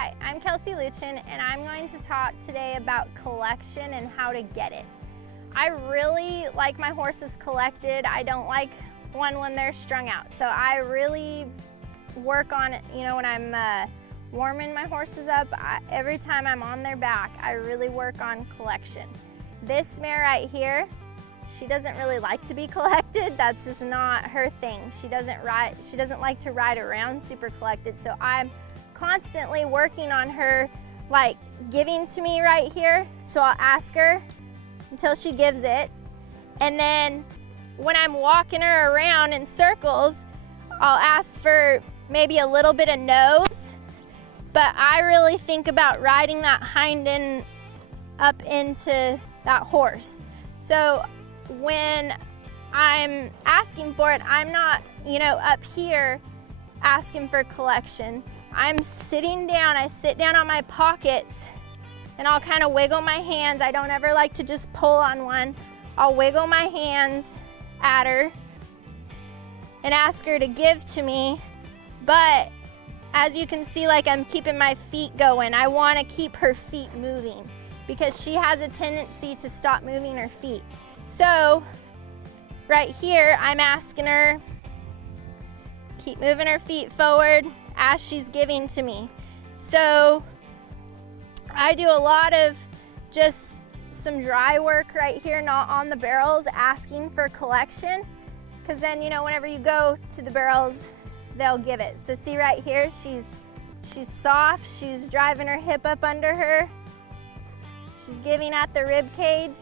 Hi, I'm Kelsey Lutjen, and I'm going to talk today about collection and how to get it. I really like my horses collected. I don't like one when they're strung out. So I really work on it, when I'm warming my horses up, every time I'm on their back, I really work on collection. This mare right here, she doesn't really like to be collected. That's just not her thing. She doesn't like to ride around super collected. So I'm constantly working on her, like giving to me right here. So I'll ask her until she gives it. And then when I'm walking her around in circles, I'll ask for maybe a little bit of nose. But I really think about riding that hind end up into that horse. So when I'm asking for it, I'm not, up here asking for collection. I'm sitting down, I sit down on my pockets and I'll kind of wiggle my hands. I don't ever like to just pull on one. I'll wiggle my hands at her and ask her to give to me. But as you can see, like I'm keeping my feet going. I want to keep her feet moving because she has a tendency to stop moving her feet. So right here, I'm asking her, keep moving her feet forward as she's giving to me. So I do a lot of just some dry work right here, not on the barrels, asking for collection. Because then, whenever you go to the barrels, they'll give it. So see right here, she's soft, she's driving her hip up under her. She's giving at the rib cage.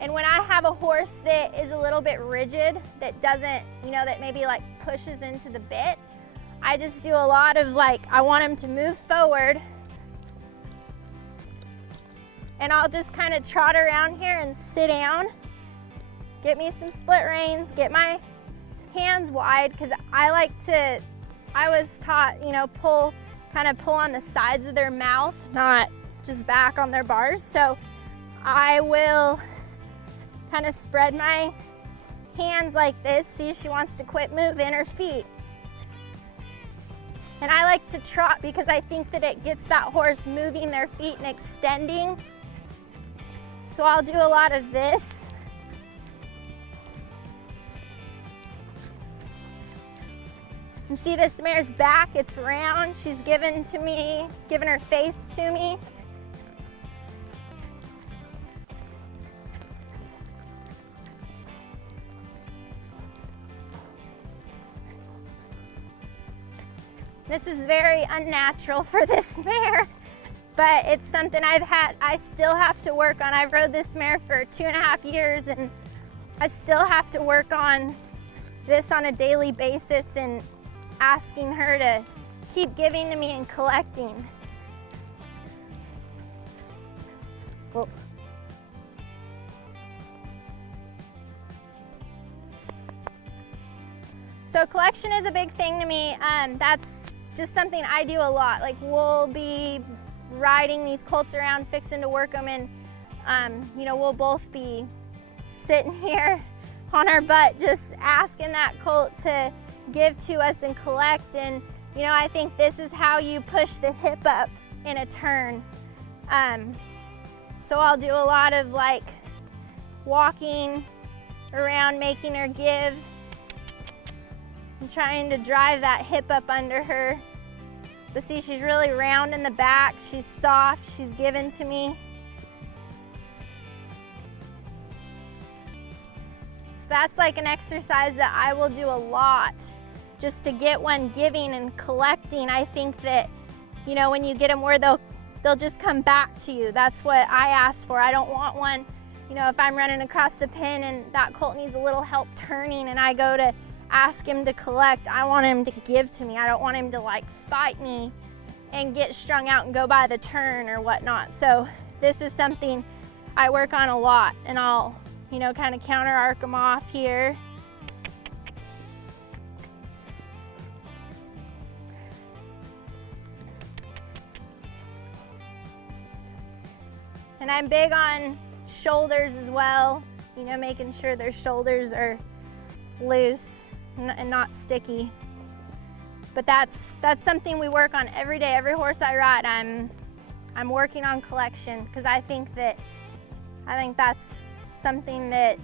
And when I have a horse that is a little bit rigid, that doesn't, that maybe like pushes into the bit, I just do a lot of I want him to move forward. And I'll just kind of trot around here and sit down, get me some split reins, get my hands wide, because I was taught, pull on the sides of their mouth, not just back on their bars. So I will kind of spread my hands like this. See, she wants to quit moving her feet. And I like to trot because I think that it gets that horse moving their feet and extending. So I'll do a lot of this. And see this mare's back, it's round. She's giving her face to me. This is very unnatural for this mare, but it's something I still have to work on. I've rode this mare for 2.5 years and I still have to work on this on a daily basis and asking her to keep giving to me and collecting. Whoa. So collection is a big thing to me. That's just something I do a lot. Like we'll be riding these colts around, fixing to work them, and we'll both be sitting here on our butt just asking that colt to give to us and collect. And I think this is how you push the hip up in a turn. So I'll do a lot of walking around, making her give and trying to drive that hip up under her. But see, she's really round in the back. She's soft, she's given to me. So that's like an exercise that I will do a lot just to get one giving and collecting. I think that, when you get them where they'll just come back to you. That's what I ask for. I don't want one, if I'm running across the pen and that colt needs a little help turning and I go to ask him to collect, I want him to give to me. I don't want him to fight me and get strung out and go by the turn or whatnot. So this is something I work on a lot, and I'll, kind of counter arc them off here. And I'm big on shoulders as well, making sure their shoulders are loose and not sticky. But that's something we work on every day. Every horse I ride, I'm working on collection, because I think that's something that,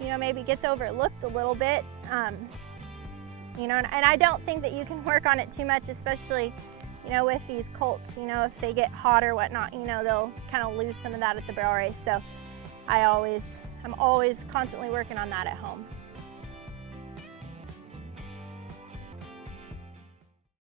you know, maybe gets overlooked a little bit. You know, and I don't think that you can work on it too much, especially, you know, with these colts. You know, if they get hot or whatnot, you know, they'll kind of lose some of that at the barrel race. So I'm always constantly working on that at home.